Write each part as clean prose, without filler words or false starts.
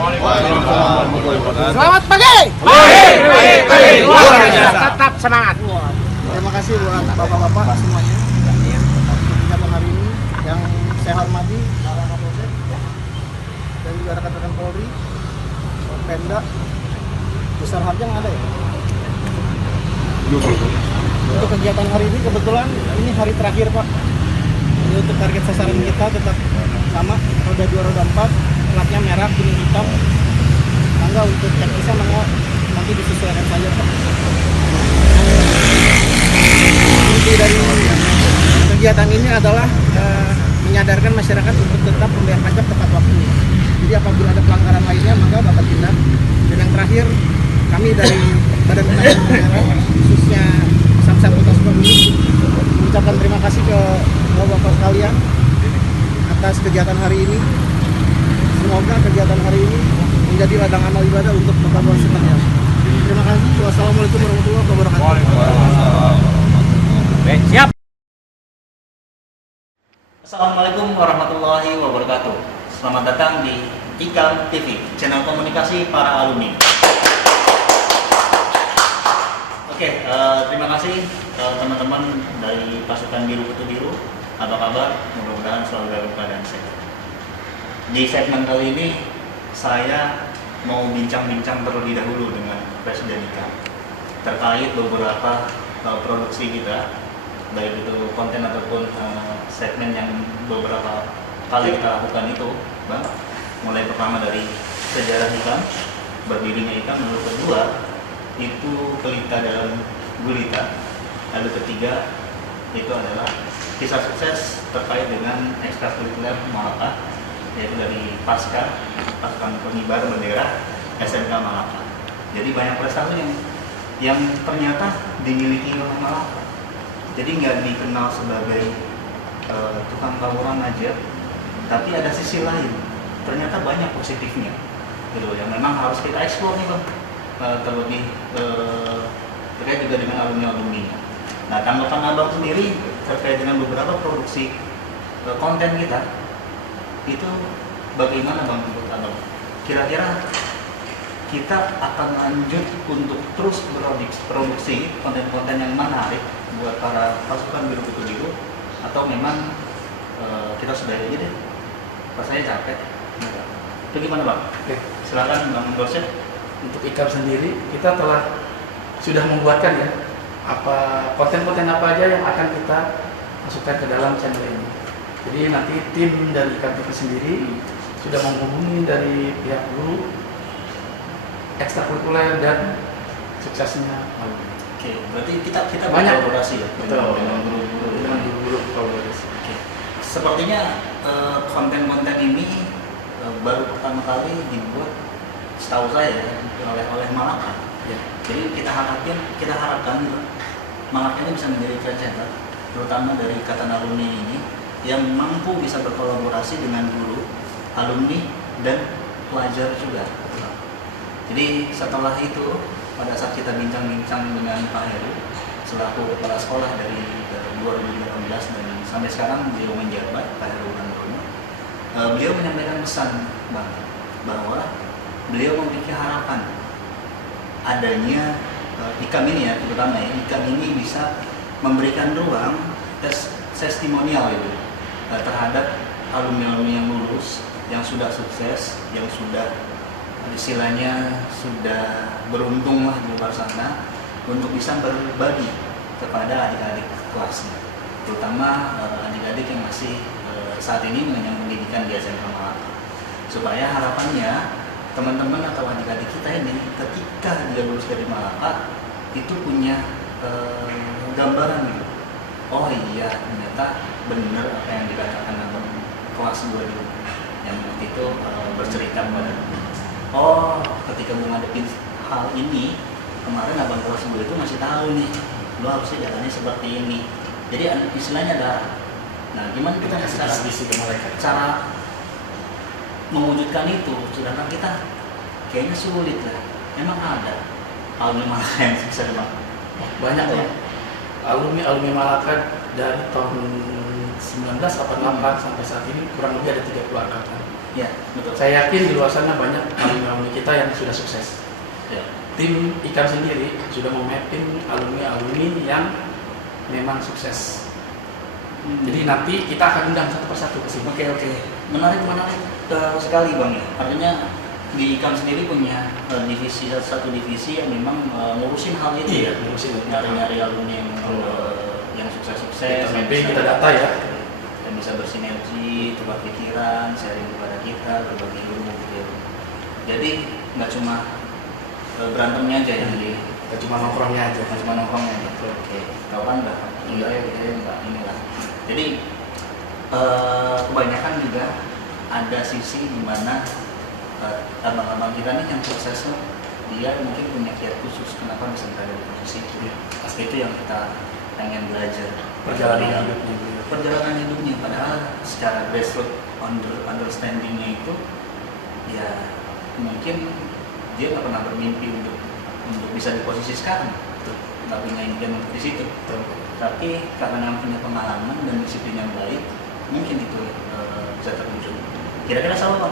Selamat pagi. Tetap semangat. Terima kasih buat bapak-bapak semuanya kegiatan hari ini yang saya hormati Kapolsek dan juga rekan-rekan Polri, Pemda, besar harjang ada ya. Untuk kegiatan hari ini kebetulan ini hari terakhir Pak. Jadi untuk target sasaran kita tetap sama, roda 2 roda 4, platnya merah kuning hitam. Mangga untuk teknisnya mangga nanti disesuaikan saja Pak. Inti dari kegiatan ini adalah menyadarkan masyarakat untuk tetap membayar pajak tepat waktu. Jadi apabila ada pelanggaran lainnya maka dapat tindak. Dan yang terakhir kami dari Badan Penanggulangan Bencana khususnya Samsat Kota Sukabumi mengucapkan terima kasih ke bapak-bapak sekalian atas kegiatan hari ini. Semoga kegiatan hari ini menjadi ladang amal ibadah untuk pertemuan semuanya. Terima kasih. Wassalamualaikum warahmatullahi wabarakatuh. Siap. Assalamualaikum warahmatullahi wabarakatuh. Selamat datang di IKAM TV, channel komunikasi para alumni. Oke, terima kasih teman-teman dari pasukan Biru Kutu Biru. Apa kabar? Mudah-mudahan selalu dalam keadaan sehat. Di segmen kali ini saya mau bincang-bincang terlebih dahulu dengan Presiden IKAM terkait beberapa produksi kita, baik itu konten ataupun segmen yang beberapa kali kita lakukan itu, Bang. Mulai pertama dari sejarah IKAM, berdirinya IKAM, lalu kedua itu pelita dalam gulita, lalu ketiga itu adalah kisah sukses terkait dengan ekstrakurikuler Malaka, yaitu dari pasukan pengibar bendera SMK Malaka. Jadi banyak prestasi yang ternyata dimiliki oleh Malaka. Jadi nggak dikenal sebagai tukang tawuran aja, tapi ada sisi lain. Ternyata banyak positifnya, gitu yang memang harus kita eksplor nih Bang. Terlebih terkait juga dengan alumni-alumninya. Nah, tanggapan Abang sendiri terkait dengan beberapa produksi konten kita itu bagaimana Bang menurut Abang? Kira-kira kita akan lanjut untuk terus produksi konten-konten yang menarik buat para pasukan Biru Kutu Biru, atau memang kita sudahi aja deh, rasanya capek. Itu gimana Bang? Oke. Silakan Bang Dosen. Untuk IKAM sendiri kita sudah membuatkan ya konten-konten apa aja yang akan kita masukkan ke dalam channel ini. Jadi nanti tim dari IKAM TV sendiri sudah menghubungi dari pihak guru ekstrakurikuler dan suksesnya. Oke, berarti kita banyak kolaborasi ya dengan guru-guru kolaborasi. Oke. Sepertinya konten-konten ini baru pertama kali dibuat, setahu saya, oleh Malaka. Ya. Jadi kita harapkan juga Malaka ini bisa menjadi trendsetter, terutama dari ikatan alumni ini yang mampu bisa berkolaborasi dengan guru, alumni, dan pelajar juga. Jadi setelah itu, pada saat kita bincang-bincang dengan Pak Heru selaku kepala sekolah dari 2018 dan sampai sekarang beliau menjabat, Pak Heru Nandrono, beliau menyampaikan pesan bahwa beliau memiliki harapan adanya IKAM ini ya, terutama ya IKAM ini bisa memberikan ruang testimonial gitu terhadap alumni-alumni yang lulus, yang sudah sukses, yang sudah istilahnya sudah beruntung lah di luar sana, untuk bisa berbagi kepada adik-adik kelasnya, terutama adik-adik yang masih saat ini mengenyam pendidikan di SMK Malaka, supaya harapannya teman-teman atau adik-adik kita ini ketika dia lulus dari Malaka itu punya gambaran gitu. Oh iya, ternyata benar apa yang dikatakan abang kelas 2 dulu yang waktu itu bercerita kepada oh ketika menghadapi hal ini kemarin abang kelas 2 itu masih tahu nih lo harusnya jalannya seperti ini. Jadi istilahnya ada. Nah, gimana kita cara mewujudkan itu, sedangkan kita kayaknya sulit lah. Emang ada alumni Malaka yang bisa Bang? Banyak ya. Alumni Malaka dari tahun 1988 sampai saat ini kurang lebih ada 30 angkatan. Ya, betul. Saya yakin di luar sana banyak alumni kita yang sudah sukses. Ya. Tim IKAM sendiri sudah memapping alumni-alumni yang memang sukses. Jadi nanti kita akan undang satu persatu ke sini. Oke. Menarik sekali Bang ya. Artinya di IKAM sendiri punya satu divisi yang memang ngurusin hal itu ya. Ngurusin. Nyari-nyari alumni yang sukses-sukses. Kita mapping, kita data ya. Dan bisa bersinergi, tukar pikiran, sharing kepada kita, berbagi ilmu gitu ya. Jadi nggak cuma berantemnya aja yang di Kita cuma nongkrongnya aja. cuma nongkrongnya gitu. Oke, tahu kan nggak? Enggak ya, kita nggak inilah. Jadi kebanyakan juga ada sisi di mana abang-abang kita nih yang sukses tuh, dia mungkin punya kiat khusus kenapa bisa berada di posisi itu. Pasti itu yang kita pengen belajar. Perjalanan hidupnya, padahal secara grassroots understanding-nya itu ya mungkin dia nggak pernah bermimpi untuk bisa di posisi sekarang, nggak punya impian untuk di situ. Tapi karena punya pengalaman dan disiplin yang baik, mungkin itu bisa terwujud. Kira-kira siapa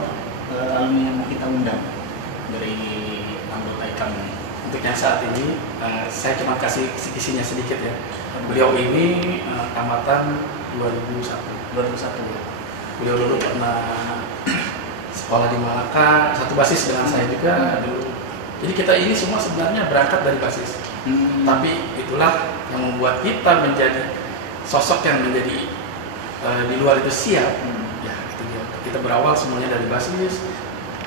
alumni yang mau kita undang dari anggota IKAM ini? Untuk yang saat ini, saya cuma kasih kisi-kisinya sedikit ya. Beliau ini tamatan 2001. Beliau dulu pernah sekolah di Malaka, satu basis dengan saya juga dulu. Jadi kita ini semua sebenarnya berangkat dari basis. Tapi itulah yang membuat kita menjadi sosok yang menjadi di luar itu siap. Ya, itu dia. Kita berawal semuanya dari basis,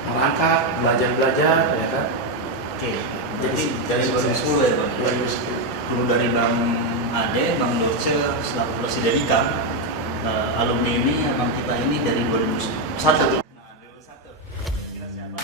merangkak, belajar, ya kan. Oke. Jadi dari 2010 ya Bang? 2010. Dulu dari Bang Ade, Bang Dorce selaku presiden IKAM, alumni ini, abang kita ini dari 2001. Nah, 2001. Kira siapa?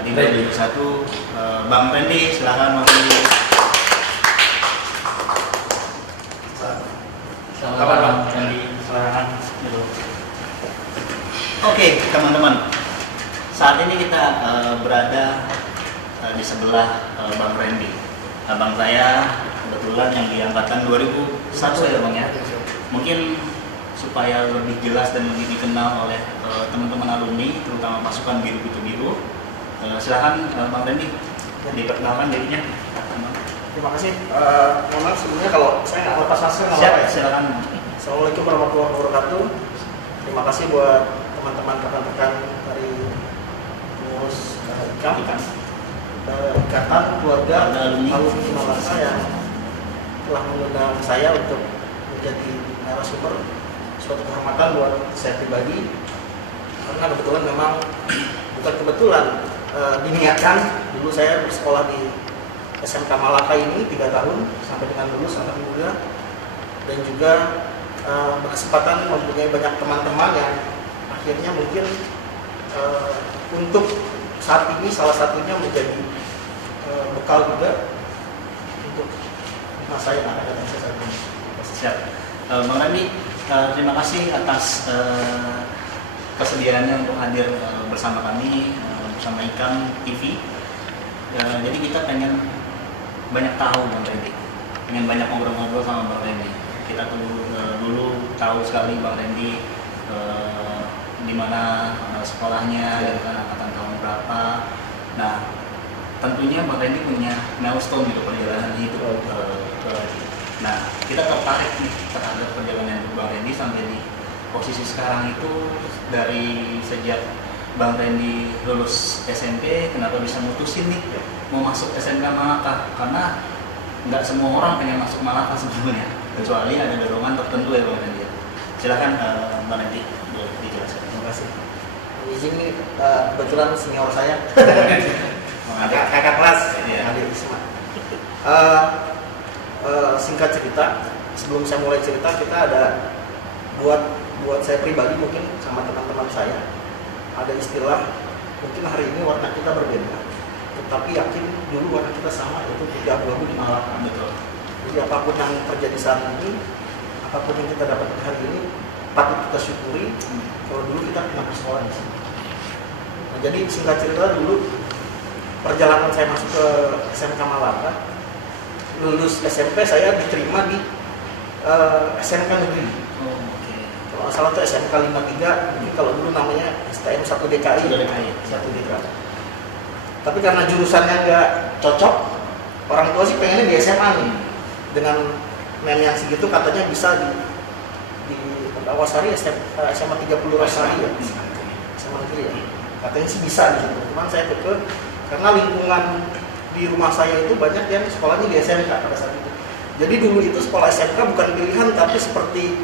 Di 2001, Bang Randy, silakan Bang Randy. Selamat kabar Bang. Randy, silakan. Oke, teman-teman. Saat ini kita berada di sebelah Bang Randy. Abang saya kebetulan yang di angkatan 2001 ya Bang ya. Mungkin supaya lebih jelas dan lebih dikenal oleh teman-teman alumni, terutama pasukan biru itu biru. Silakan Bang Randy diperkenalkan dirinya. Terima kasih. Mohon maaf sebelumnya kalau saya nggak lepas masker nggak Siap, apa-apa ya. silakan. Assalamualaikum warahmatullahi wabarakatuh. Terima kasih buat teman-teman rekan-rekan dari pengurus IKAM, Ikatan Keluarga Alumni Malaka yang telah mengundang saya untuk menjadi narasumber. Suatu kehormatan buat saya pribadi karena kebetulan memang bukan kebetulan diniatkan. Dulu saya bersekolah di SMK Malaka ini 3 tahun sampai dengan lulus alhamdulillah, dan juga berkesempatan mempunyai banyak teman-teman yang akhirnya mungkin untuk saat ini salah satunya menjadi bekal juga untuk masa yang akan datang saat ini. Siap. Bang Randy, terima kasih atas kesediaannya untuk hadir bersama kami, bersama IKAM TV. Jadi kita pengen banyak tahu Bang Randy, pengen banyak ngobrol-ngobrol sama Bang Randy. Kita tuh dulu tahu sekali Bang Randy di mana sekolahnya, gitu kan, angkatan tahun berapa. Nah, tentunya Bang Randy punya milestone gitu perjalanan hidup. Nah, kita tertarik nih terhadap perjalanan hidup Bang Randy sampai di posisi sekarang itu. Dari sejak Bang Randy lulus SMP, kenapa bisa mutusin nih mau masuk SMK Malaka? Karena nggak semua orang pengen masuk Malaka sebetulnya. kecuali ada dorongan tertentu ya Bang Randy. Silakan Bang Randy boleh dijelaskan. Terima kasih. Izin nih, kebetulan senior saya, kakak kelas, Iya. Adik Isma. Singkat cerita, sebelum saya mulai cerita, kita ada buat saya pribadi mungkin sama teman-teman saya ada istilah, mungkin hari ini warna kita berbeda, tetapi yakin dulu warna kita sama, yaitu putih abu-abu di Malaka. Betul. Jadi apapun yang terjadi saat ini, apapun yang kita dapat hari ini, patut kita syukuri. Kalau dulu kita pernah bersekolah di sini. Nah, jadi singkat cerita dulu perjalanan saya masuk ke SMK Malaka, lulus SMP saya diterima di SMK Negeri. Oh, oke. Kalau nggak salah itu SMK 53, mungkin kalau dulu namanya STM 1 DKI. 1 DKI. Tapi karena jurusannya nggak cocok, orang tua sih pengennya di SMA nih. Dengan NEM yang segitu katanya bisa di Awasari SMA 30 Rasari ya. SMA Negeri ya. Katanya sih bisa di situ. Cuman saya kekeh karena lingkungan di rumah saya itu banyak yang sekolahnya di SMK pada saat itu. Jadi dulu itu sekolah SMK bukan pilihan, tapi seperti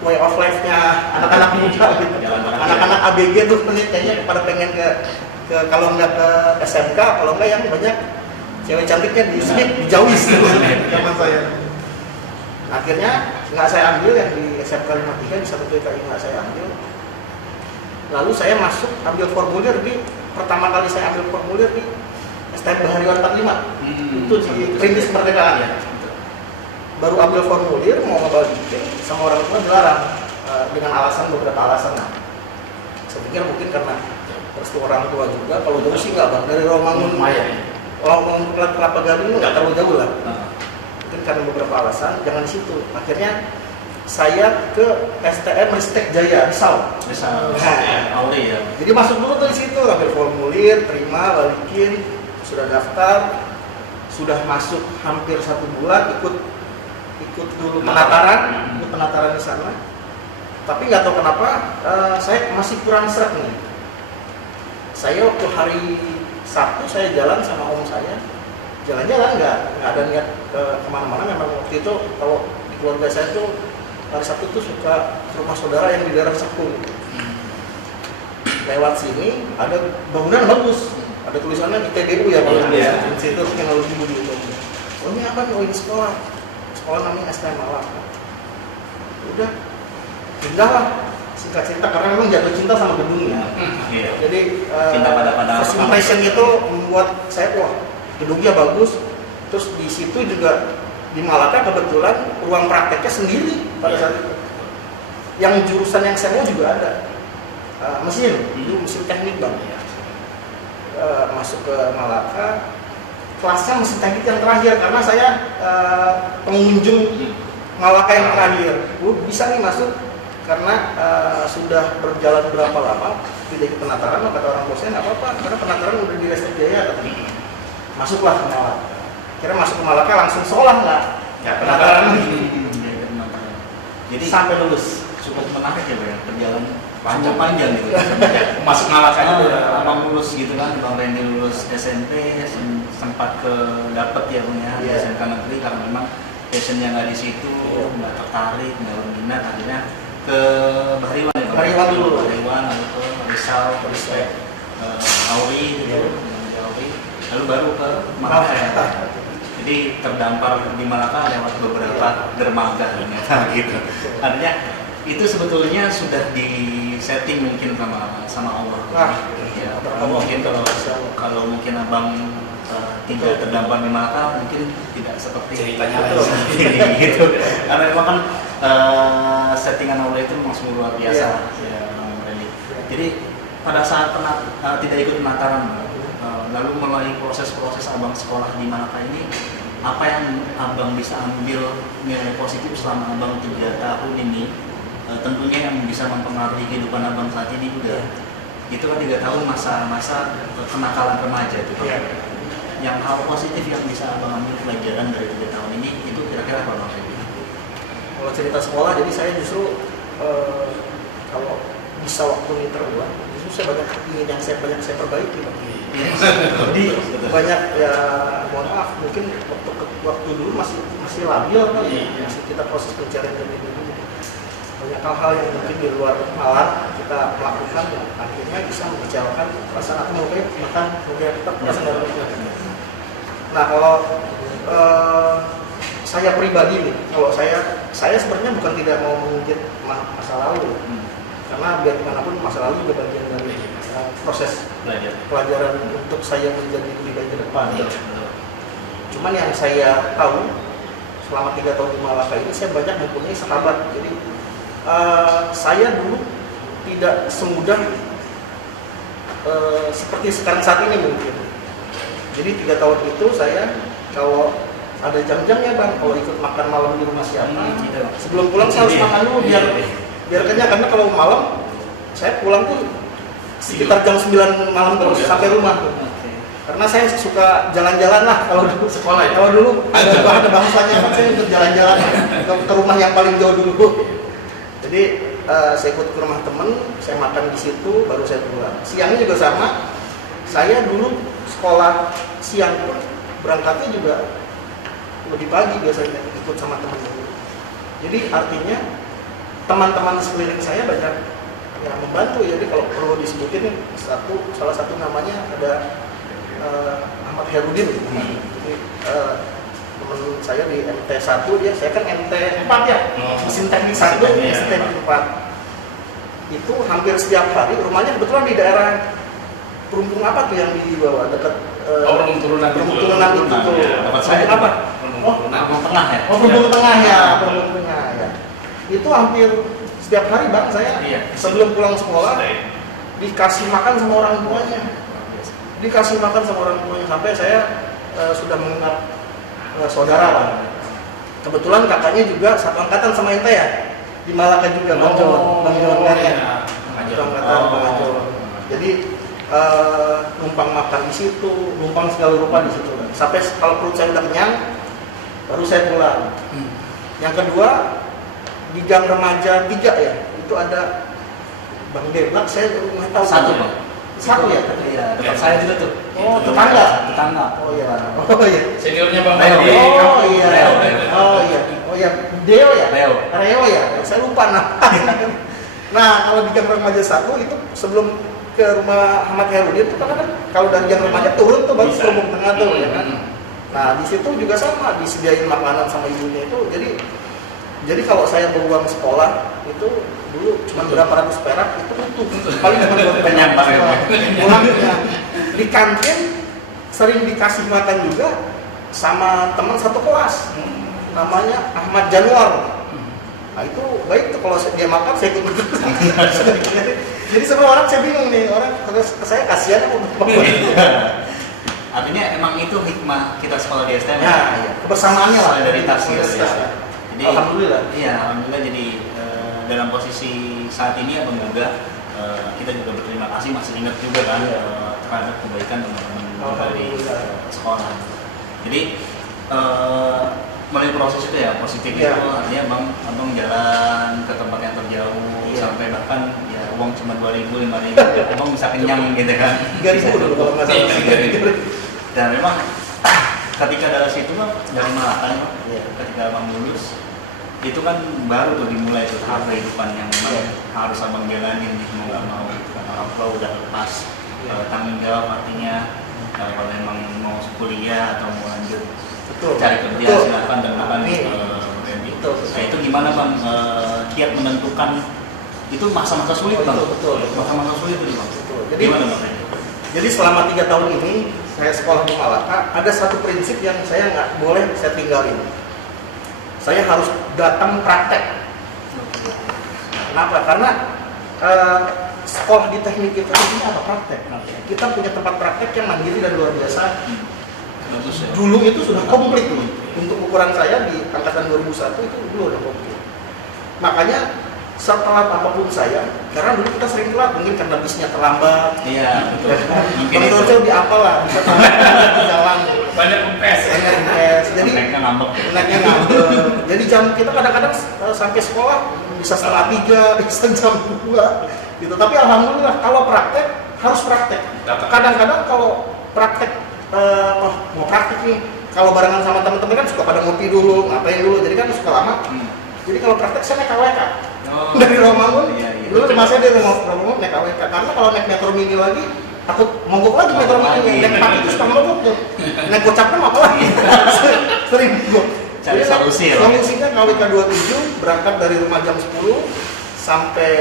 way of life-nya anak-anak muda gitu. Anak-anak ABG tuh kayaknya pada pengen ke kalau nggak ke SMK, kalau nggak yang banyak cewek cantiknya di sini dijauhi zaman saya. Akhirnya nggak saya ambil yang di SMK 53, di 1 DKI nggak saya ambil. Lalu saya masuk ambil formulir pertama kali saya ambil formulir di STM Bahariwan 45. Itu di Perintis Kemerdekaan ya. Baru ambil formulir mau ngebalikin sama orang tua dilarang dengan beberapa alasan. Nah, saya pikir mungkin karena restu orang tua juga. Kalau jauh sih nggak Bang, dari Romangun Romangun ke Kelapa Gading nggak terlalu jauh lah. Mungkin karena beberapa alasan, jangan di situ. Akhirnya saya ke STM Ristek Jaya Risau. Auri ya. Jadi masuk dulu tuh di situ, ambil formulir, terima, balikin, sudah daftar, sudah masuk hampir 1 bulan, ikut dulu penataran di sana. Tapi nggak tahu kenapa saya masih kurang seret nih. Saya waktu hari Sabtu saya jalan sama om saya, jalan-jalan nggak ada niat kemana-mana. Memang waktu itu kalau di keluarga saya tuh hari Sabtu tuh suka ke rumah saudara yang di daerah Sekung. Lewat sini ada bangunan bagus, ada tulisannya ITBU ya kalau di Institut Teknologi Budi Utomo. Oh ini apa nih? Oh ini sekolah namanya STM Malaka. Udah pindah lah, singkat cerita karena memang jatuh cinta sama gedungnya. Jadi Cinta pada first impression itu membuat saya wah gedungnya bagus. Terus di situ juga di Malaka kebetulan ruang prakteknya sendiri pada saat itu. Yang jurusan yang saya mau juga ada mesin, itu mesin teknik Bang. Masuk ke Malaka, kelasnya mesin teknik yang terakhir karena saya pengunjung Malaka yang terakhir. Bisa nih masuk karena sudah berjalan berapa lama tidak ikut penataran, kata orang dosen nggak apa-apa karena penataran udah di Ristek Jaya katanya. Masuklah ke Malaka. Kira masuk ke Malaka langsung sekolah nggak penataran. Jadi sampai lulus. cukup menarik ya Bang, perjalanan panjang gitu. Masuk Malaka itu abang lulus gitu kan, Bang Randy lulus SMP, sempat dapet ya punya di SMK Negeri karena memang passionnya nggak di situ, nggak tertarik, nggak berminat, akhirnya ke Bahariwan ya Bang. Bahariwan dulu. Bahariwan, lalu ke Risau, Ristek, Auri gitu, lalu baru ke Malaka. Jadi terdampar di Malaka lewat beberapa dermaga ternyata gitu. Artinya itu sebetulnya sudah di setting mungkin sama Allah. Ya, mungkin kalau mungkin abang tidak terdampar di Malaka mungkin tidak seperti ceritanya gitu. Karena memang kan settingan Allah itu memang luar biasa. Ya, jadi pada saat tidak ikut penataran, lalu melalui proses-proses abang sekolah di Malaka ini, apa yang abang bisa ambil nilai positif selama abang 3 tahun ini? Tentunya yang bisa mempengaruhi kehidupan abang saat ini juga. Itu kan 3 tahun masa-masa kenakalan remaja itu. Yang hal positif yang bisa abang ambil pelajaran dari 3 tahun ini itu kira-kira apa bang? Kalau cerita sekolah, jadi saya justru kalau bisa waktu ini terulang, justru justru saya banyak ingin yang saya perbaiki, Bang. Yes. Jadi banyak ya, mohon maaf, mungkin waktu dulu masih labil kan, masih kita proses pencarian dari dulu. Banyak hal-hal yang mungkin di luar nalar kita melakukan yang akhirnya bisa mengecewakan perasaan atau mungkin bahkan kita perasaan dari kita. Nah kalau saya pribadi nih, kalau saya sebenarnya bukan tidak mau mengungkit masa lalu, karena biar gimana pun masa lalu juga bagian dari proses pelajaran untuk saya menjadi lebih baik ke depan. Cuman yang saya tahu selama 3 tahun di Malaka ini saya banyak mempunyai sahabat. Jadi saya dulu tidak semudah seperti sekarang saat ini mungkin. Jadi 3 tahun itu saya kalau ada jam-jamnya Bang, kalau ikut makan malam di rumah siapa, sebelum pulang saya harus makan dulu biar kenyang, karena kalau malam saya pulang tuh sekitar jam 9 malam terus sampai rumah. Karena saya suka jalan-jalan lah kalau dulu sekolah ya. Kalau dulu ada bahasanya kan saya untuk jalan-jalan ke rumah yang paling jauh dulu. Jadi saya ikut ke rumah temen, saya makan di situ, baru saya pulang. Siangnya juga sama. Saya dulu sekolah siang pun berangkatnya juga lebih pagi biasanya ikut sama teman-teman. Jadi artinya teman-teman sekeliling saya banyak yang membantu. Jadi kalau perlu disebutin salah satu namanya ada Ahmad Herudin. Jadi teman saya di MT1 saya kan MT4 ya, mesin teknik 1, mesin teknik 4. Itu hampir setiap hari, rumahnya kebetulan di daerah Perumpung apa tuh yang di bawah dekat Perumpung turunan itu tuh. saya apa? Perumpung tengah ya. Perumpung tengah ya, Perumpung tengah ya. Itu hampir setiap hari Bang saya sebelum pulang sekolah dikasih makan sama orang tuanya. Sampai saya sudah menganggap saudara Bang. Kebetulan kakaknya juga satu angkatan sama ente ya. Di Malaka juga, Bang Johan kan ya. Satu angkatan Bang Johan. Jadi numpang makan di situ, numpang segala rupa di situ. Sampai kalau perut saya udah kenyang, baru saya pulang. Yang kedua di gang remaja 3 ya, itu ada Bang Deblak, saya nggak tahu. Satu ya? Iya, dekat saya juga tuh. Oh, tetangga. Oh iya. seniornya Bang Reo. Oh iya. Deo ya? Reo ya? Saya lupa Nah, kalau di gang remaja 1 itu sebelum ke rumah Ahmad Herudin itu kan kalau dari gang remaja turun tuh baru Perumpung tengah tuh ya kan. Nah, di situ juga sama disediain makanan sama ibunya itu. Jadi kalau saya beruang sekolah itu dulu cuma berapa ratus perak itu utuh. Paling cuma 2 perak. Pulangnya di kantin sering dikasih makan juga sama teman satu kelas. Namanya Ahmad Januar. Nah itu baik tuh kalau dia makan saya ikut. Jadi semua orang saya bingung nih, orang saya kasihan apa. Artinya emang itu hikmah kita sekolah di STM. Ya, iya. Kebersamaannya lah. Solidaritas gitu ya. Jadi, alhamdulillah. Iya, alhamdulillah. Jadi dalam posisi saat ini Abang juga kita juga berterima kasih, masih ingat juga kan terhadap kebaikan teman-teman dari sekolah. Jadi melalui proses itu ya positif itu artinya abang jalan ke tempat yang terjauh sampai bahkan ya uang cuma 2.000, 5.000 abang bisa kenyang gitu kan. 3.000 dulu kalau nggak salah. Dan memang ketika dari situ dari Malaka ketika abang lulus itu kan baru tuh dimulai tuh tahap kehidupan yang memang harus abang jalanin mau nggak mau karena orang tua udah lepas tanggung jawab, artinya kalau memang mau kuliah atau mau lanjut cari kerja silakan dan akan nah itu gimana Bang kiat menentukan itu masa-masa sulit Bang. Masa-masa sulit itu Bang. Jadi gimana Bang? Jadi selama 3 tahun ini saya sekolah di Malaka, ada satu prinsip yang saya nggak boleh saya tinggalin. Saya harus datang praktek. Kenapa? Karena sekolah di teknik itu ini apa praktek? Kita punya tempat praktek yang mandiri dan luar biasa. Bagus ya. Dulu itu sudah komplit nih. Untuk ukuran saya di angkatan 2001 itu dulu udah komplit. Makanya setelah apapun saya, karena dulu kita sering telat, mungkin karena bisnya terlambat. Iya, betul. Mungkin Menurut itu. saya di apa lah, bisa terlambat di jalan. banyak kempes. Jadi Naiknya ngambek. Jadi jam kita kadang-kadang sampai sekolah bisa 2:30, bisa jam 2. gitu. Tapi alhamdulillah kalau praktek harus praktek. Kadang-kadang kalau praktek mau praktek nih, kalau barengan sama teman-teman kan suka pada ngopi dulu, ngapain dulu, jadi kan suka lama. Jadi kalau praktek saya naik KWK dari Romangun. Dulu saya dari Romangun naik KWK, karena kalau naik metro mini lagi takut mogok lagi metro mini. Naik pakai itu suka mogok tuh. Naik gocapnya apa lagi? Sering mogok. Cari solusi ya. Solusinya KWK 27 berangkat dari rumah jam 10 sampai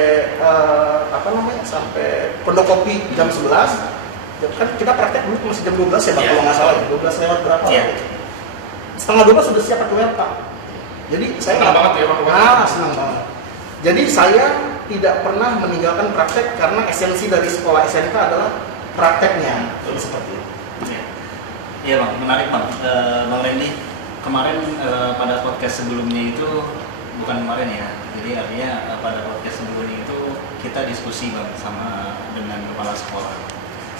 sampai Pondokopi jam 11. Kan kita praktek dulu masih jam 12 ya, Pak, kalau nggak salah ya. 12 lewat berapa? Setengah 12 sudah siap pakai WLK. Jadi saya Senang banget ya, Pak. senang banget. Jadi saya tidak pernah meninggalkan praktek karena esensi dari sekolah SMK adalah prakteknya. Jadi seperti itu. Iya Bang, menarik Bang. Bang Randy, kemarin pada podcast sebelumnya itu, bukan kemarin ya, jadi artinya pada podcast sebelumnya itu kita diskusi Bang sama dengan kepala sekolah.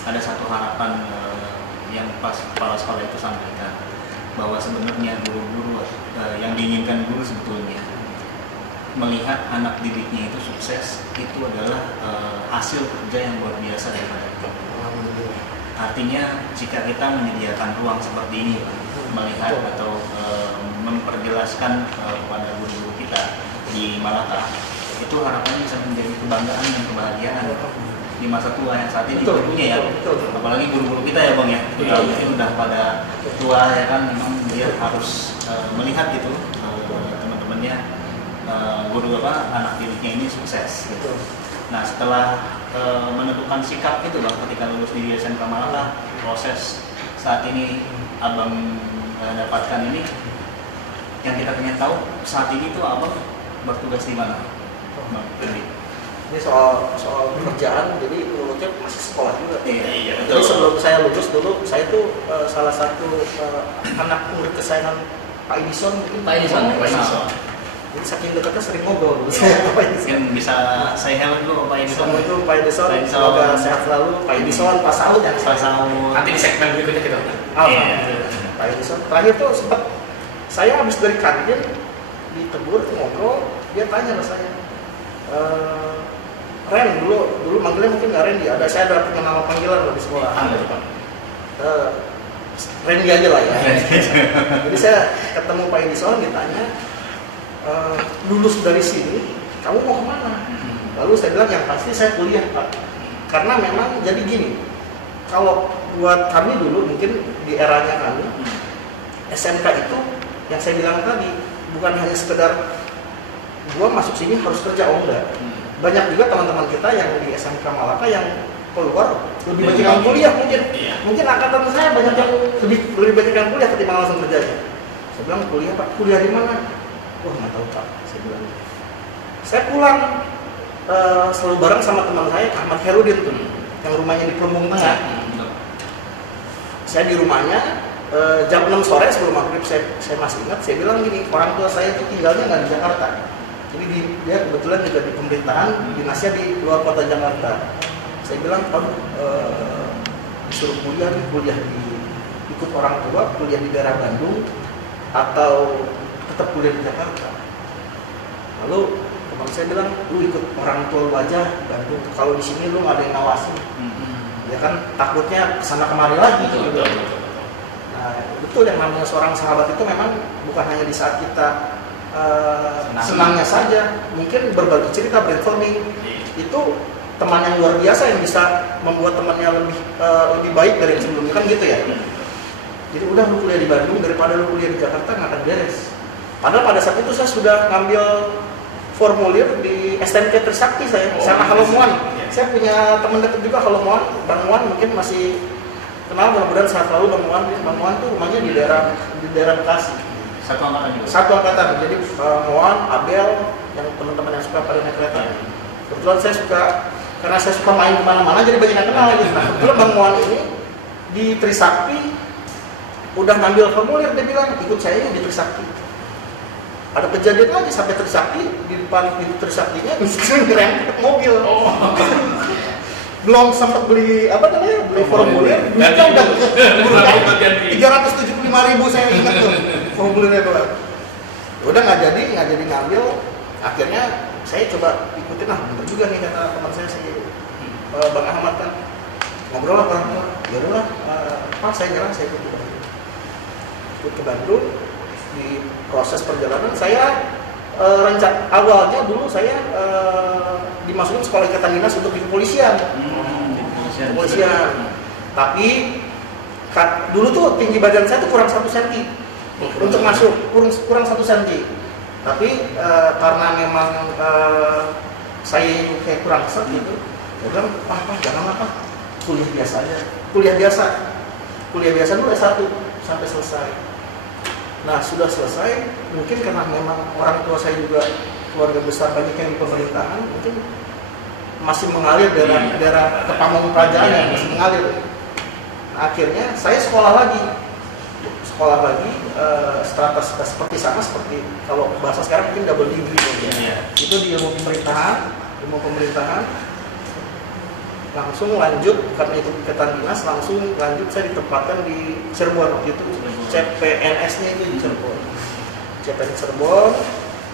Ada satu harapan yang pas kepala sekolah itu sampaikan, bahwa sebenarnya guru-guru yang diinginkan guru sebetulnya melihat anak didiknya itu sukses itu adalah hasil kerja yang luar biasa daripada itu. Artinya jika kita menyediakan ruang seperti ini, melihat atau memperjelaskan kepada guru-guru kita di Malaka, itu harapannya bisa menjadi kebanggaan dan kebahagiaan di masa tua yang saat ini tentunya ya. Apalagi guru-guru kita ya Bang ya, mungkin udah pada tua ya kan, memang dia harus melihat gitu teman-temannya guru anak didiknya ini sukses gitu. Nah setelah menentukan sikap itu Bang, ketika lulus di SMK Malaka, proses saat ini Abang dapatkan ini, yang kita pengen tahu saat ini tuh Abang bertugas di mana Bang? Ini soal pekerjaan, jadi menurutnya masih sekolah juga. Iya, Jadi sebelum saya lulus dulu, saya tuh salah satu anak murid kesayangan Pak Edison mungkin. Pak Edison. Jadi saking dekatnya sering ngobrol dulu saya Pak Edison. Mungkin bisa saya helm dulu Pak Edison. Itu Pak Edison, semoga sehat selalu. Pak Edison, Pak Saud ya. Pak Saud. Nanti di segmen berikutnya kita. Pak Edison. Terakhir tuh sempat saya habis dari kantin ditegur ngobrol, dia tanya ke saya. Ren, dulu manggilnya mungkin nggak Randy, saya ada punya nama panggilan di sekolah. Randy aja lah ya. Jadi saya ketemu Pak Edison, ditanya, lulus dari sini, kamu mau kemana? Lalu saya bilang yang pasti saya kuliah Pak. Karena memang jadi gini, kalau buat kami dulu mungkin di eranya kami, SMK itu yang saya bilang tadi bukan hanya sekedar gua masuk sini harus kerja, enggak. Banyak juga teman-teman kita yang di SMK Malaka yang keluar lebih banyak yang kuliah mungkin. Mungkin angkatan saya banyak yang lebih banyak yang kuliah ketimbang langsung kerjanya. Saya bilang kuliah Pak, kuliah di mana? Wah nggak tahu Pak, saya bilang. Saya pulang selalu bareng sama teman saya Ahmad Herudin tuh, yang rumahnya di Pelembung Tengah. Saya di rumahnya jam 6 sore sebelum maghrib, saya masih ingat. Saya bilang gini, orang tua saya itu tinggalnya nggak di Jakarta. Jadi dia kebetulan juga di pemerintahan, dinasnya di luar kota Jakarta. Saya bilang, disuruh kuliah ikut orang tua, kuliah di daerah Bandung, atau tetap kuliah di Jakarta. Lalu teman saya bilang, lu ikut orang tua lu aja di Bandung, kalau di sini lu nggak ada yang ngawasin. Ya kan takutnya kesana kemari lagi. Nah betul, yang namanya seorang sahabat itu memang bukan hanya di saat kita senangnya saja, mungkin berbagi cerita, brainstorming, itu teman yang luar biasa yang bisa membuat temannya lebih baik dari yang sebelumnya, kan gitu ya. Jadi udah lu kuliah di Bandung daripada lu kuliah di Jakarta, nggak akan beres. Padahal pada saat itu saya sudah ngambil formulir di STMK Trisakti sama Halomuan. Saya punya teman dekat juga Halomuan, Bang Muan mungkin masih kenal, mudah-mudahan sehat selalu Bang Muan. Bang Muan tuh rumahnya di daerah Bekasi. Satu angkatan juga. Satu angkatan, jadi Muan, Abel, yang teman-teman yang suka pada naik kereta. Kebetulan saya suka, karena saya suka main kemana-mana, jadi banyak yang kenal gitu. Nah, kebetulan Bang Muan ini di Trisakti udah ngambil formulir, dia bilang ikut saya di Trisakti. Ada kejadian lagi sampai Trisakti, di depan pintu Trisaktinya ngerempet mobil. Belum sempat beli formulir, duitnya udah keburu 375.000 saya ingat tuh formulirnya tuh. Udah nggak jadi ngambil, akhirnya saya coba ikutin lah, bener juga nih kata teman saya si Bang Ahmad kan, ngobrol lah orang tua, ya udahlah, Pak saya nyerah, saya ikut ke Bandung. Ikut ke Bandung, di proses perjalanan saya awalnya dulu saya dimasukin sekolah ikatan dinas untuk di kepolisian. Kepolisian. Tapi dulu tuh tinggi badan saya tuh kurang 1 cm untuk masuk, kurang 1 cm. Tapi karena memang saya kayak kurang set gitu, saya bilang, Pak, jangan apa, kuliah biasa aja. Kuliah biasa dulu S1 sampai selesai. Nah, sudah selesai, mungkin karena memang orang tua saya juga keluarga besar banyak yang di pemerintahan, mungkin masih mengalir daerah Kepamong Kerajaan yang masih mengalir. Nah, akhirnya saya sekolah lagi strata seperti sama seperti kalau bahasa sekarang mungkin double degree itu di ilmu pemerintahan langsung lanjut karena itu ikatan dinas, langsung lanjut saya ditempatkan di Cirebon waktu itu. CPNS-nya itu di Cirebon. CPNS Cirebon,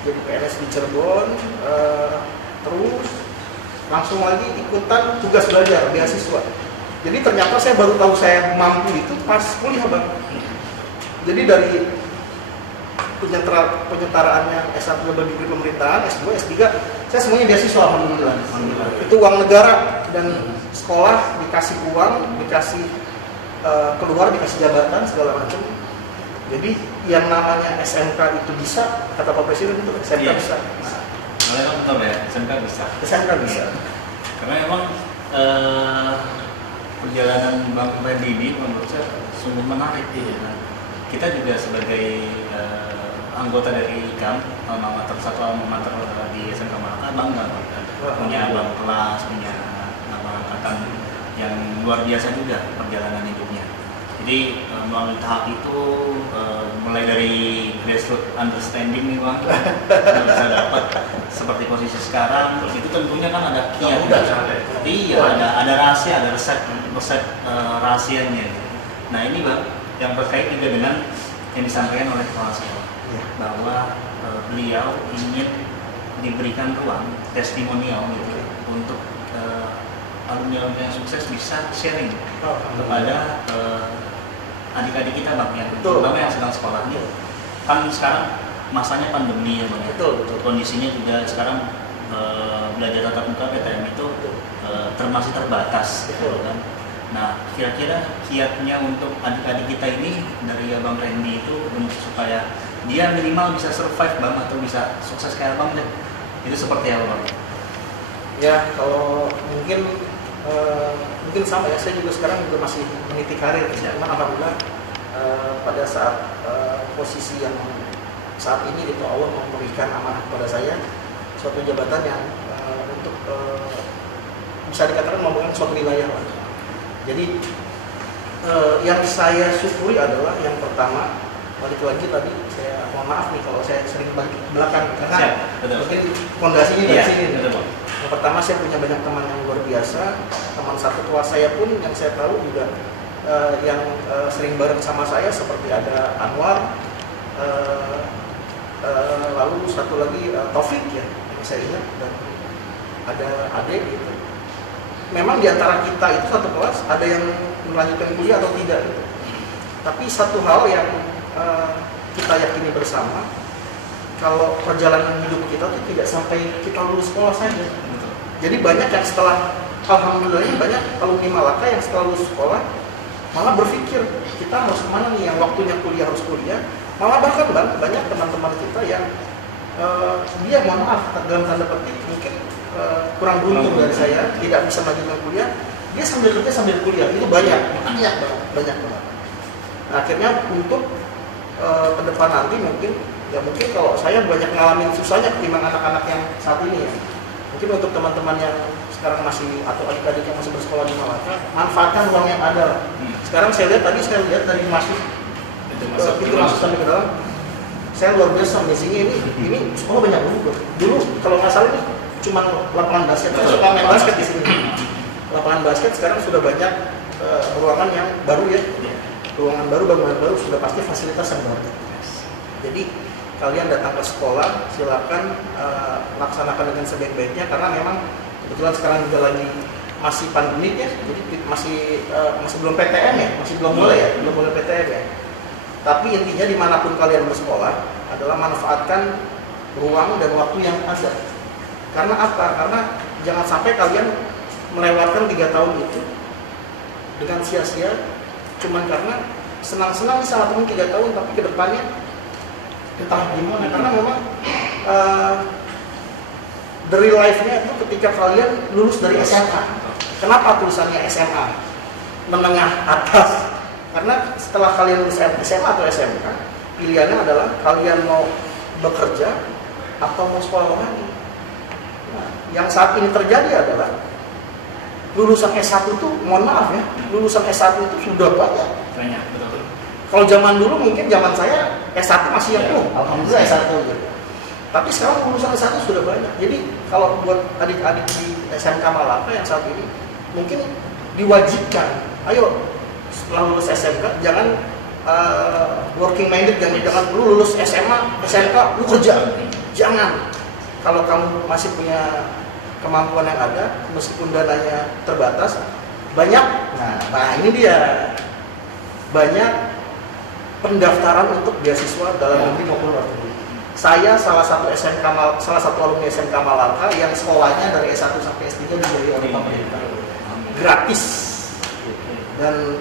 jadi PNS di Cirebon, terus langsung lagi ikutan tugas belajar beasiswa. Jadi ternyata saya baru tahu saya mampu itu pas kuliah, Bang. Jadi dari penyetaraannya S1 double degree pemerintahan, S2, S3, saya semuanya beasiswa, alhamdulillah. Itu uang negara dan sekolah dikasih uang, dikasih keluar, dikasih jabatan segala macam. Jadi yang namanya SMK itu bisa, kata Pak Presiden itu SMK bisa. Memang betul ya, SMK bisa. SMK bisa. Karena memang perjalanan Bang Randy ini menurut saya sungguh menarik. Kita juga sebagai anggota dari IKAM, alma mater di SMK Malaka, bangga punya abang kelas, punya nama angkatan yang luar biasa juga perjalanan hidupnya. Jadi melalui tahap itu mulai dari grassroots understanding nih Bang, bisa dapat seperti posisi sekarang. Itu tentunya kan ada kiat, ada rahasia, ada resep rahasianya. Nah ini Bang yang terkait juga dengan yang disampaikan oleh kepala sekolah bahwa beliau ingin diberikan ruang testimonial gitu untuk alumni-alumni yang sukses bisa sharing kepada adik-adik kita Bang, yang terutama yang sedang sekolah ini. Kan sekarang masanya pandemi ya Bang. Betul. Kondisinya juga sekarang belajar tatap muka PTM itu masih terbatas gitu kan. Nah, kira-kira kiatnya untuk adik-adik kita ini dari Abang Randy itu untuk supaya dia minimal bisa survive Bang atau bisa sukses kayak Bang deh. Itu seperti apa Bang? Ya, kalau mungkin sama ya, saya juga sekarang juga masih meniti karir. Cuman alhamdulillah pada saat posisi yang saat ini itu Allah memberikan amanah kepada saya suatu jabatan yang untuk bisa dikatakan memegang suatu wilayah lah. Jadi yang saya syukuri adalah yang pertama, balik lagi tadi saya mohon maaf nih kalau saya sering balik ke belakang karena mungkin fondasinya dari sini. Yang pertama saya punya banyak teman yang luar biasa, teman satu kelas saya pun yang saya tahu juga yang sering bareng sama saya seperti ada Anwar, lalu satu lagi Taufik ya yang saya ingat, dan ada Ade gitu. Memang di antara kita itu satu kelas ada yang melanjutkan kuliah atau tidak gitu. Tapi satu hal yang kita yakini bersama, kalau perjalanan hidup kita itu tidak sampai kita lulus sekolah saja. Jadi banyak yang setelah, alhamdulillahnya banyak alumni Malaka yang setelah lulus sekolah malah berpikir kita harus kemana nih, yang waktunya kuliah harus kuliah. Malah bahkan banyak teman-teman kita yang dia mohon maaf dalam tanda petik mungkin kurang beruntung dari saya, tidak bisa melanjutkan kuliah, dia sambil kerja sambil kuliah. Itu banyak banget. Nah, akhirnya untuk ke depan nanti mungkin kalau saya banyak ngalamin susahnya ketimbang anak-anak yang saat ini ya. Mungkin untuk teman-teman yang sekarang masih atau adik-adik yang masih bersekolah di Malaka, manfaatkan ruang yang ada. Sekarang saya lihat dari masuk itu masuk sampai ke dalam, saya luar biasa amazingnya ini sekolah banyak dulu kalau nggak salah ini cuma lapangan basket. Saya suka main basket di sini. Lapangan basket sekarang sudah banyak ruangan yang baru ya. Ruangan baru, bangunan baru, sudah pasti fasilitas yang baru. Jadi kalian datang ke sekolah, silakan laksanakan dengan sebaik-baiknya karena memang kebetulan sekarang juga lagi masih pandemi ya, jadi masih belum PTM ya, masih belum mulai ya, belum mulai PTM ya. Tapi intinya dimanapun kalian bersekolah adalah manfaatkan ruang dan waktu yang ada. Karena apa? Karena jangan sampai kalian melewatkan 3 tahun itu dengan sia-sia cuman karena senang-senang sama teman 3 tahun tapi kedepannya entah gimana. Karena memang the real life-nya itu ketika kalian lulus dari SMA. Kenapa tulisannya SMA? Menengah atas. Karena setelah kalian lulus SMA atau SMK, pilihannya adalah kalian mau bekerja atau mau sekolah lagi. Nah, yang saat ini terjadi adalah lulusan S1 itu, mohon maaf ya, lulusan S1 itu sudah banyak. Banyak, betul. Kalau zaman dulu mungkin zaman saya S1 masih yang alhamdulillah S1 gitu. Tapi sekarang lulusan S1 sudah banyak. Jadi kalau buat adik-adik di SMK Malaka yang saat ini mungkin diwajibkan, ayo setelah lulus SMK jangan working minded, jangan lu lulus SMA, SMK lu kerja. Jangan. Kalau kamu masih punya kemampuan yang ada, meskipun dananya terbatas, banyak. Nah ini dia, banyak pendaftaran untuk beasiswa dalam negeri maupun luar negeri. Saya salah satu alumni SMK Malaka yang sekolahnya dari S1 sampai S3 dibiayai oleh pemerintah, gratis. Dan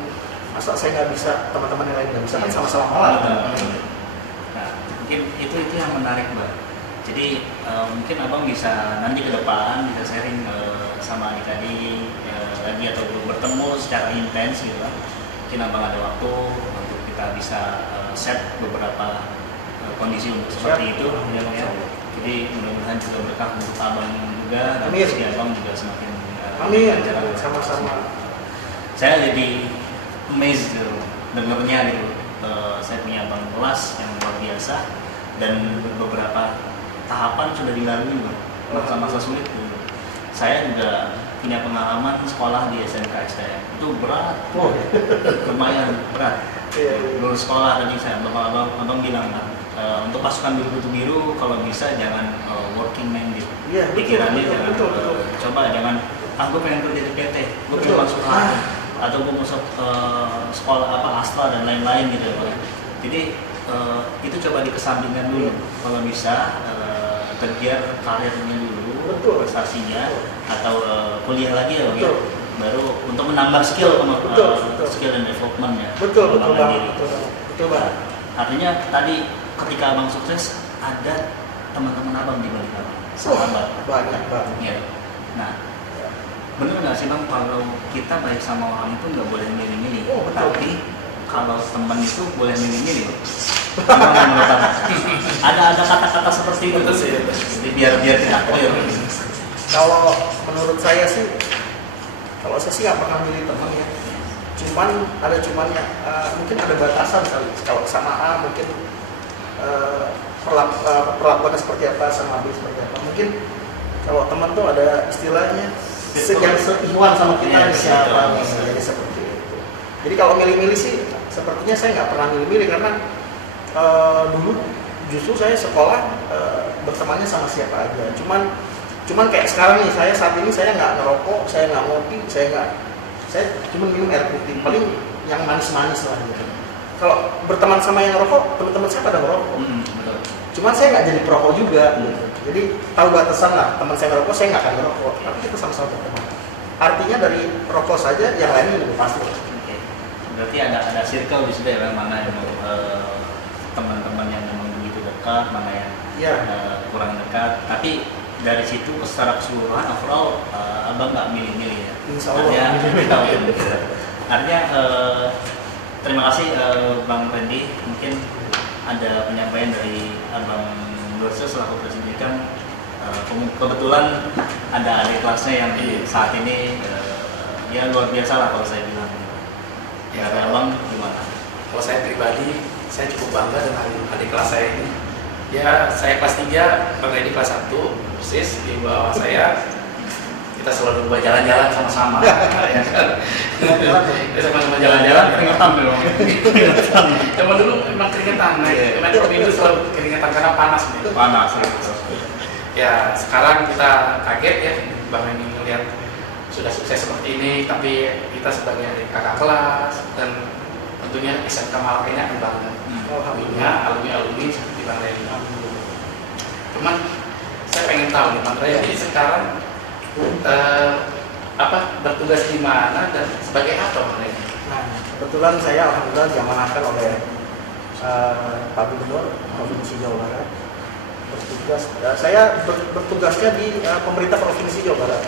masa saya nggak bisa, teman-teman yang lain nggak bisa, kan sama-sama Malaka. Nah, mungkin itu yang menarik, Mbak. Jadi mungkin abang bisa nanti ke depan bisa sharing sama adik-adik lagi atau belum bertemu secara intens gitu. Mungkin abang ada waktu untuk kita bisa set beberapa kondisi untuk seperti itu ya, Bang, ya. Jadi mudah-mudahan juga berkah untuk abang juga dan si abang juga semakin amin, sama-sama. Saya jadi amazed gitu, dengarnya gitu. Saya punya abang kelas yang luar biasa dan beberapa tahapan sudah dilalui, masa-masa sulit gitu. Saya juga punya pengalaman sekolah di SMK STM itu berat, lumayan berat. Lulus sekolah tadi saya abang bilang untuk pasukan biru kalau bisa jangan working minded. Pikirannya jangan coba jangan gue pengen kerja di PT, gue pengen masuk atau gue masuk sekolah Astra dan lain-lain gitu ya, Pak. Jadi itu coba dikesampingkan dulu kalau bisa, kejar karirnya dulu, prestasinya atau kuliah lagi ya, Bang, ya. Baru untuk menambah skill skill dan developmentnya. Betul banget. Artinya tadi ketika abang sukses ada teman-teman abang di balik abang, sahabat banyak banget. Ya. Nah, bener nggak sih, Bang, kalau kita baik sama orang itu nggak boleh milih-milih, tapi kalau teman itu boleh milih-milih. Ada kata-kata seperti itu sih, biar tidak clear. Kalau menurut saya sih, kalau saya sih nggak pernah milih teman ya. Cuman ya, mungkin ada batasan kali. Kalau sama A mungkin perlakuannya seperti apa, sama B seperti apa. Mungkin kalau teman tuh ada istilahnya yang seikhwan sama kita siapa, jadi seperti itu. Jadi kalau milih-milih sih, sepertinya saya nggak pernah milih-milih karena dulu justru saya sekolah bertemannya sama siapa aja. Cuman kayak sekarang nih, saya saat ini saya nggak ngerokok, saya nggak ngopi, saya cuma minum air putih, paling yang manis-manis lah gitu. Kalau berteman sama yang ngerokok, teman-teman saya pada ngerokok. Cuman saya nggak jadi perokok juga. Jadi tahu batasan lah, teman saya ngerokok, saya nggak akan ngerokok, tapi kita sama-sama berteman. Artinya dari rokok saja, yang lainnya udah pasti. Oke. Berarti ada circle di situ ya, mana yang teman-teman yang memang begitu dekat, mana yang kurang dekat. Tapi dari situ secara keseluruhan overall abang nggak milih-milih ya. Insya Allah. Artinya terima kasih Bang Randy. Mungkin ada penyampaian dari Abang Dorce selaku Presiden. Kebetulan ada adik kelasnya yang saat ini ya luar biasa lah kalau saya bilang. Ya, Abang gimana? Kalau saya pribadi, saya cukup bangga dengan adik kelas saya ini. Ya, saya kelas 3, Bang Randy kelas 1, persis di bawah saya. Kita selalu jalan-jalan sama-sama, ya kan? Sama-sama Jalan-jalan keringetan belum? Zaman dulu emang keringetan, Iya. Metro Minggu selalu keringetan karena panas nih. Panas. Ya sekarang kita kaget ya, Bang ini melihat sudah sukses seperti ini, tapi kita sebagai adik kakak kelas dan tentunya SMK Malaka ini akan bangga. Alhamdulillah, alumni seperti Bang Reni. Cuman saya pengen tahu nih, Bang Reni sekarang bertugas di mana dan sebagai apa, Bang Reni? Nah, kebetulan saya alhamdulillah diamanahkan oleh Pak Gubernur Provinsi Jawa Barat bertugas. Saya bertugasnya di pemerintah Provinsi Jawa Barat.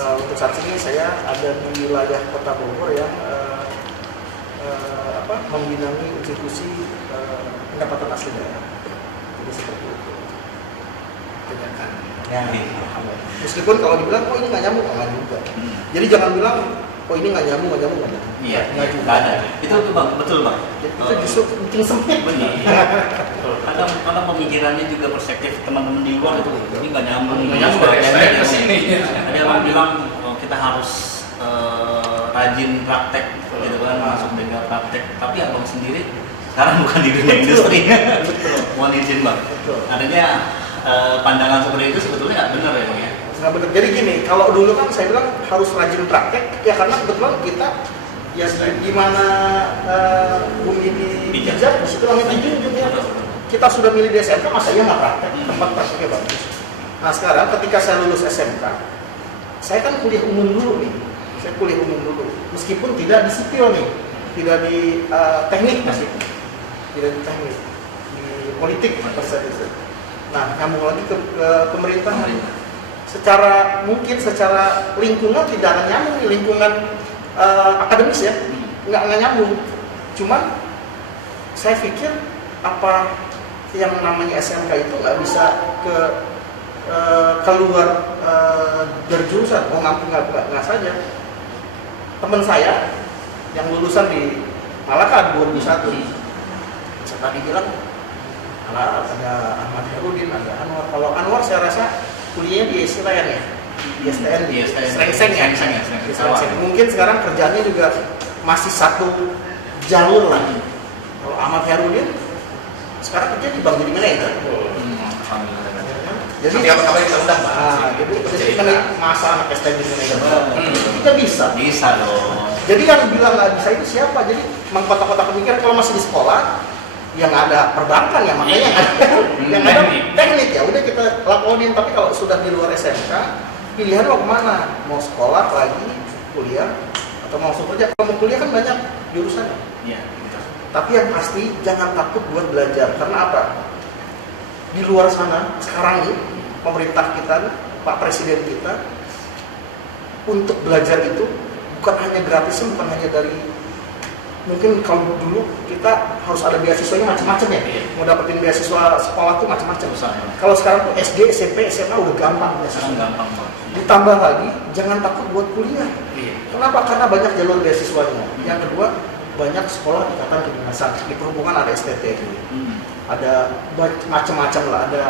Untuk saat ini saya ada di wilayah Kota Bogor yang membinangi institusi pendapatan asli daerah. Jadi seperti itu. Ya, meskipun kalau dibilang, oh ini nggak nyambung, nggak juga. Jadi jangan bilang, oh ini nggak nyambung. Iya, nggak juga. nggak ada. Itu Bang, betul Bang. Jadi itu justru bikin sempit. Benar. Karena pemikirannya juga perspektif teman-teman di luar itu, ini nggak nyambung. Nggak nyambung dari STM ke sini. Ada yang bilang kita harus rajin praktek, gitu kan, masuk dunia praktek. Tapi abang sendiri sekarang bukan di dunia industri. Mohon izin Bang. Adanya pandangan seperti itu sebetulnya nggak benar ya Bang ya? Nggak benar. Jadi gini, kalau dulu kan saya bilang harus rajin praktek, ya karena kebetulan kita ya di mana bumi dipijak, di situ langit dijunjung ya. Kita sudah milih di SMK, masa iya nggak praktek? Tempat prakteknya bagus. Nah sekarang ketika saya lulus SMK, saya kan kuliah umum dulu nih. Saya kuliah umum dulu, meskipun tidak di sipil nih, tidak di teknik masih, tidak di teknik, di politik itu. Nah, nyambung lagi ke pemerintahan. Secara lingkungan tidak akan nyambung nih, lingkungan akademis ya, nggak nyambung. Cuman saya pikir apa yang namanya SMK itu nggak bisa keluar dari jurusan, mau ngampung nggak saja. Teman saya yang lulusan di Malaka 2001, tadi bilang ada Ahmad Herudin, ada Anwar. Kalau Anwar saya rasa kuliahnya di STN ya, di STN, di Srengseng ya. Di Srengseng. Mungkin sekarang kerjanya juga masih satu jalur lagi. Kalau Ahmad Herudin sekarang kerja di bank jadi manajer. Jadi apa yang kita undang Pak? Jadi kan masa anak STN jadi manajer. Kita bisa. Bisa loh. Jadi yang bilang nggak bisa itu siapa? Jadi mengkotak-kotak pemikiran kalau masih di sekolah yang ada perbankan ya, makanya yang ada teknik ya udah kita lakonin. Tapi kalau sudah di luar SMK, pilihan mau kemana? Mau sekolah lagi, kuliah, atau mau langsung kerja? Kalau mau kuliah kan banyak jurusan. Iya. Tapi yang pasti jangan takut buat belajar. Karena apa? Di luar sana sekarang nih pemerintah kita, Pak Presiden kita, untuk belajar itu bukan hanya gratis, bukan hanya dari, mungkin kalau dulu kita harus ada beasiswanya macam-macam ya. Mau dapetin beasiswa sekolah tuh macam-macam. Kalau sekarang tuh SD, SMP, SMA udah gampang beasiswa. Gampang Bang. Ditambah lagi, jangan takut buat kuliah. Kenapa? Karena banyak jalur beasiswanya. Yang kedua, banyak sekolah ikatan kedinasan. Di perhubungan ada STT, ada macam-macam lah, ada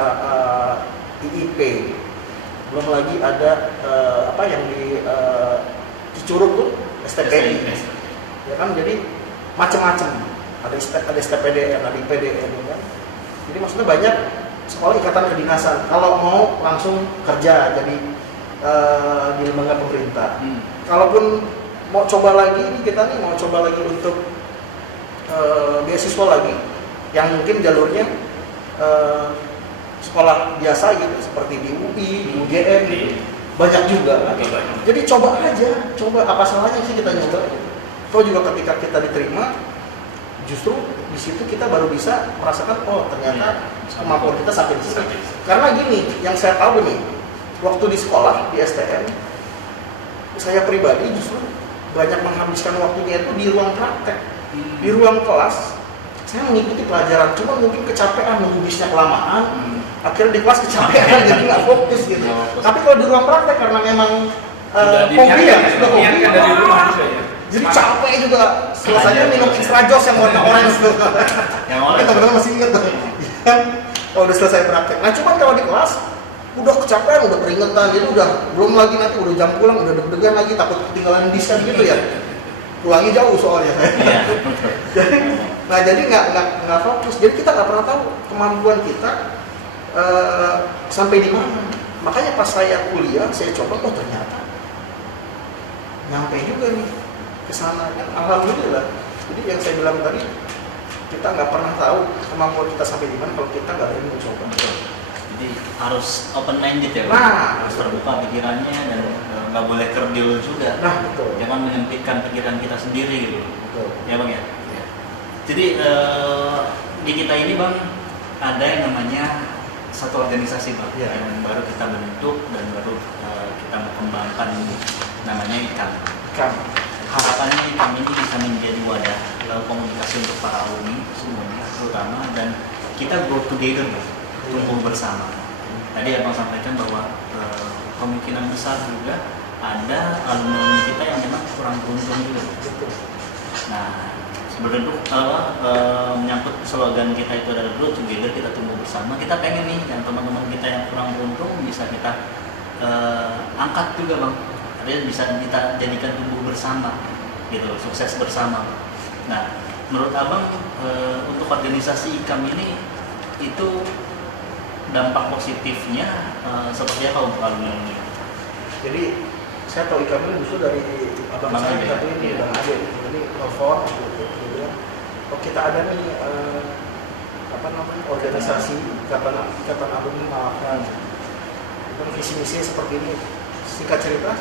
IIP, belum lagi ada yang di Cicurug tuh STPI. Ya kan, jadi macam-macam. Ada STPDN, ada IPDN, ya kan. Jadi maksudnya banyak sekolah ikatan kedinasan. Kalau mau langsung kerja jadi di lembaga pemerintah. Kalaupun mau coba lagi, ini kita nih mau coba lagi untuk beasiswa lagi, yang mungkin jalurnya sekolah biasa gitu, seperti di UI, di UGM, banyak juga kan? Jadi coba aja, apa salahnya sih kita nyoba. Kalau juga ketika kita diterima, justru di situ kita baru bisa merasakan, oh ternyata kemampuan kita sampai di sini. Karena gini, yang saya tahu nih, waktu di sekolah di STM, saya pribadi justru banyak menghabiskan waktunya itu di ruang praktek, di ruang kelas. Saya mengikuti pelajaran, cuma mungkin kecapean, nunggu bisnya kelamaan, akhirnya di kelas kecapean, jadi nggak fokus gitu. Tapi kalau di ruang praktek karena memang hobi ya, sudah hobi dari rumah juga ya. Jadi capek juga, selesainya minum extra jos yang warna orange tuh. Yang orange. Teman-teman masih ingat tuh. Kalau udah selesai praktek. Nah cuma kalau di kelas, udah kecapean, udah keringetan, jadi udah belum lagi nanti udah jam pulang, udah deg-degan lagi takut ketinggalan bis kan gitu ya. Pulangnya jauh soalnya. jadi nggak fokus. Jadi kita nggak pernah tahu kemampuan kita sampai di mana. Makanya pas saya kuliah, saya coba, oh ternyata nyampe juga nih ke sana kan, alhamdulillah. Jadi yang saya bilang tadi, kita nggak pernah tahu kemampuan kita sampai di mana kalau kita nggak berani mencoba. Jadi harus open minded ya, Nah, harus terbuka pikirannya dan nggak boleh kerdil juga. Nah, betul. Jangan menyempitkan pikiran kita sendiri gitu. Betul. Ya bang ya. Jadi di kita ini bang ada yang namanya satu organisasi bang, Ya, yang baru kita bentuk dan baru kita mengembangkan, namanya IKAM. Harapannya IKAM ini bisa menjadi wadah komunikasi untuk para alumni semuanya terutama, dan kita grow together bang, tumbuh bersama. Tadi abang sampaikan bahwa kemungkinan besar juga ada alumni kita yang memang kurang beruntung juga. Nah, berbentuk menyangkut slogan kita itu adalah grow together, kita tumbuh bersama. Kita pengen nih yang teman-teman kita yang kurang beruntung bisa kita angkat juga bang, artinya bisa kita jadikan tumbuh bersama gitu, sukses bersama. Nah, menurut abang untuk organisasi IKAM ini itu dampak positifnya seperti apa untuk alumni ini? Jadi saya tahu IKAM ini justru dari abang Bang saya Ade. satu ini, Bang Ade. Jadi telepon, oh kita ada nih organisasi ikatan alumni Malaka. Itu visi misinya seperti ini. Singkat cerita,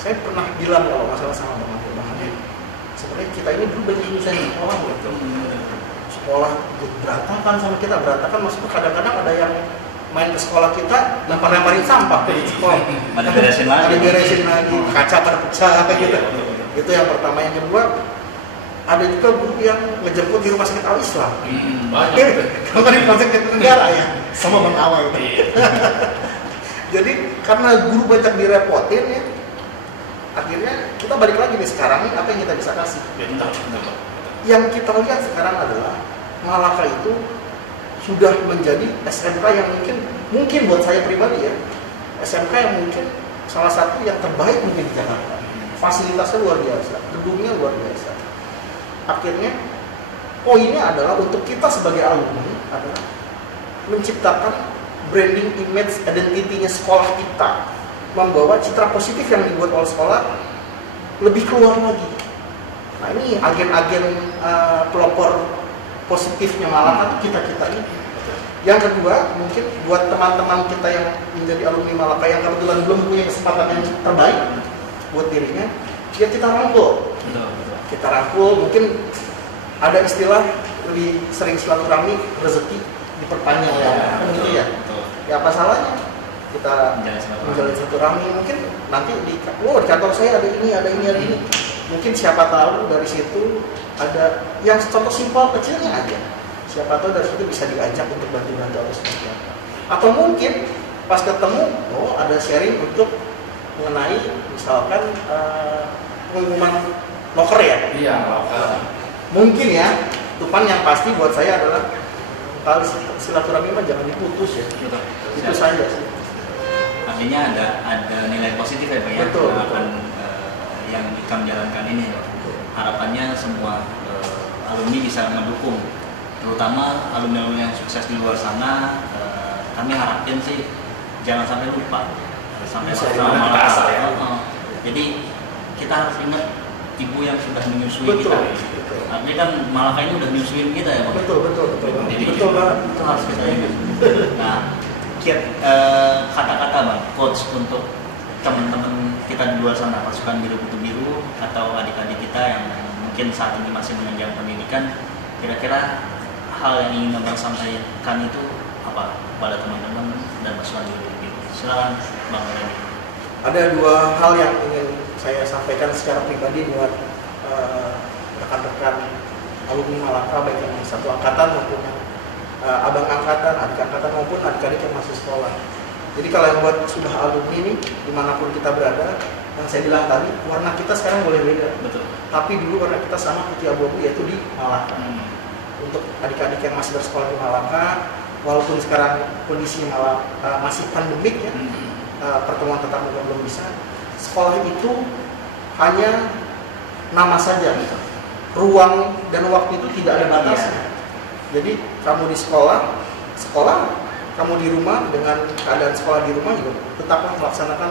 saya pernah bilang kalau masalah sama Bang Ade. Sebenarnya kita ini dulu banyak lulusan sekolah gitu. Sekolah berantakan sama kita, berantakan maksudnya kadang-kadang ada yang main ke sekolah kita lempar-lemparin sampah ke sekolah. Ada beresin lagi, kaca pada pecah gitu. Itu yang pertama. Yang kedua, ada juga guru yang ngejemput di rumah sakit Al-Islam. Banyak. Kalau di rumah sakit negara ya, sama Bang Awal gitu. Jadi karena guru banyak direpotin ya, akhirnya kita balik lagi nih sekarang ini apa yang kita bisa kasih. Yang kita lihat sekarang adalah Malaka itu sudah menjadi SMK yang mungkin buat saya pribadi ya, SMK yang mungkin salah satu yang terbaik mungkin di Jakarta. Fasilitasnya luar biasa, gedungnya luar biasa. Akhirnya poinnya adalah untuk kita sebagai alumni adalah menciptakan branding, image, identity-nya sekolah kita, membawa citra positif yang dibuat oleh sekolah lebih keluar lagi. Nah ini agen-agen pelopor positifnya Malaka itu kita ini. Yang kedua, mungkin buat teman-teman kita yang menjadi alumni Malaka yang kebetulan belum punya kesempatan yang terbaik buat dirinya, ya kita rangkul. Kita rangkul, mungkin ada istilah lebih sering silaturahmi, rezeki diperpanjang ya. Gitu ya. Ya apa salahnya kita menjalin silaturahmi, mungkin nanti di kantor saya ada ini. Mungkin siapa tahu dari situ ada yang contoh simpel kecilnya aja. Siapa tahu dari situ bisa diajak untuk bantu-bantu atau seperti apa. Atau mungkin pas ketemu, ada sharing untuk mengenai misalkan pengumuman loker ya. Iya, loker. Mungkin ya, tupan yang pasti buat saya adalah kali silaturahmi mah jangan diputus ya. Itu saja sih. Artinya ada nilai positif ya Pak ya, Betul. yang kita menjalankan ini. Harapannya semua alumni bisa mendukung, terutama alumni-alumni yang sukses di luar sana. Kami harapin sih jangan sampai lupa sampai sama Malaka. Jadi kita harus ingat ibu yang sudah menyusui kita. Artinya kan Malaka ini udah menyusuin kita ya Bang. Betul. Jadi Betul banget. itu harus kita ingat. Nah, kata-kata Bang, coach untuk teman-teman kita di luar sana, pasukan biru kutu biru atau adik-adik kita yang mungkin saat ini masih mengenyam pendidikan, kira-kira hal yang ingin Abang sampaikan itu apa pada teman-teman dan pasukan biru kutu biru? Silakan Bang Reni. Ada dua hal yang ingin saya sampaikan secara pribadi buat rekan-rekan alumni Malaka, baik yang satu angkatan maupun yang abang angkatan, adik angkatan maupun adik-adik yang masih sekolah. Jadi kalau yang buat sudah alumni nih, dimanapun kita berada, yang saya bilang tadi, warna kita sekarang boleh beda. Betul. Tapi dulu warna kita sama, putih abu-abu, yaitu di Malaka. Untuk adik-adik yang masih bersekolah di Malaka, saya ingin menyampaikan, jangan pernah walaupun sekarang kondisinya malah masih pandemik ya, pertemuan tatap muka belum bisa. Sekolah itu hanya nama saja, ruang dan waktu itu tidak ada batasnya. Jadi kamu di sekolah, kamu di rumah dengan keadaan sekolah di rumah juga tetaplah melaksanakan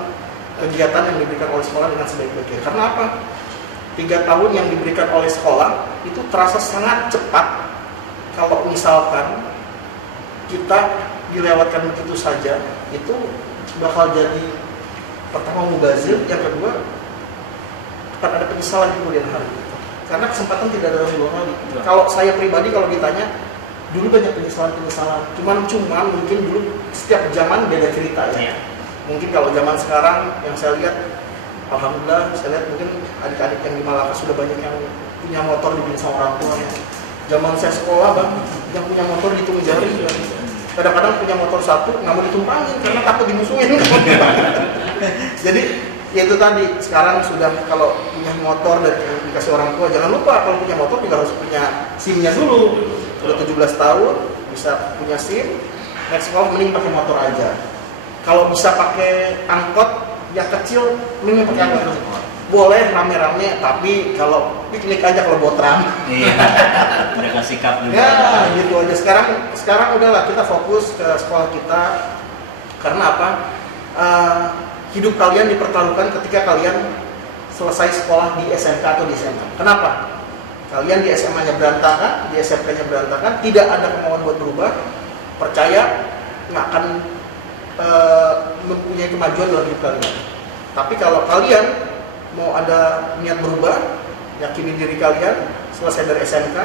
kegiatan yang diberikan oleh sekolah dengan sebaik-baiknya. Karena apa? 3 tahun yang diberikan oleh sekolah itu terasa sangat cepat. Kalau misalkan kita dilewatkan begitu saja, itu bakal jadi pertama mubazir, yang kedua akan ada penyesalan di kemudian hari. Karena kesempatan tidak ada dalam 2 kali. Kalau saya pribadi kalau ditanya, dulu banyak penyesalan. Cuman mungkin dulu setiap zaman beda cerita ya. Mungkin kalau zaman sekarang yang saya lihat, alhamdulillah saya lihat mungkin adik-adik yang di Malaka sudah banyak yang punya motor dibeli sama orang tuanya. Zaman saya sekolah bang, yang punya motor dihitung jari. Kadang-kadang punya motor 1 nggak mau ditumpangin karena takut dimusuhin. Jadi ya itu tadi, sekarang sudah kalau punya motor dan dikasih orang tua, jangan lupa kalau punya motor juga harus punya SIM-nya dulu. Udah 17 tahun bisa punya SIM, naik sekolah mending pakai motor aja. Kalau bisa pakai angkot yang kecil, mending pakai angkot. Boleh rame-rame, tapi kalau piknik aja kalau buat ram. Iya. Mereka sikap juga. Ya, gitu aja. Sekarang udahlah kita fokus ke sekolah kita. Karena apa? Hidup kalian dipertaruhkan ketika kalian selesai sekolah di SMK atau di SMA. Kenapa? Kalian di SMA-nya berantakan, di SMP-nya berantakan, tidak ada kemauan buat berubah, percaya nggak akan mempunyai kemajuan dalam hidup kalian. Tapi kalau kalian mau ada niat berubah, yakini diri kalian, selesai dari SMK,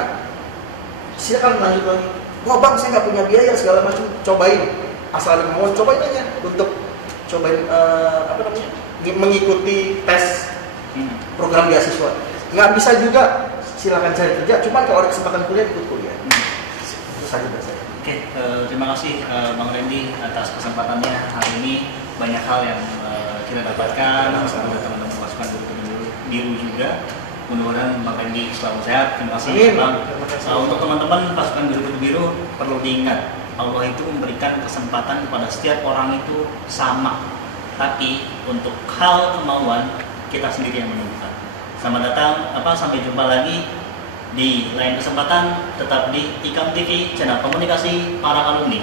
silakan lanjut lagi. Wah bang, saya nggak punya biaya segala macam, cobain. Asal ada kemauan, cobain aja untuk cobain mengikuti tes program beasiswa. Nggak bisa juga, silakan cari kerja. Cuman kalau ada kesempatan kuliah, ikut kuliah. Itu saja dari saya. Oke, terima kasih Bang Randy atas kesempatannya hari ini. Banyak hal yang kita dapatkan, semoga teman-teman pasukan biru juga. Mudah-mudahan Bang Randy selalu sehat. Terima kasih Bang. Untuk teman-teman pasukan biru perlu diingat, Allah itu memberikan kesempatan kepada setiap orang itu sama. Tapi untuk hal kemauan kita sendiri yang menentukan. Selamat datang, sampai jumpa lagi di lain kesempatan, tetap di Ikam TV, channel komunikasi para alumni.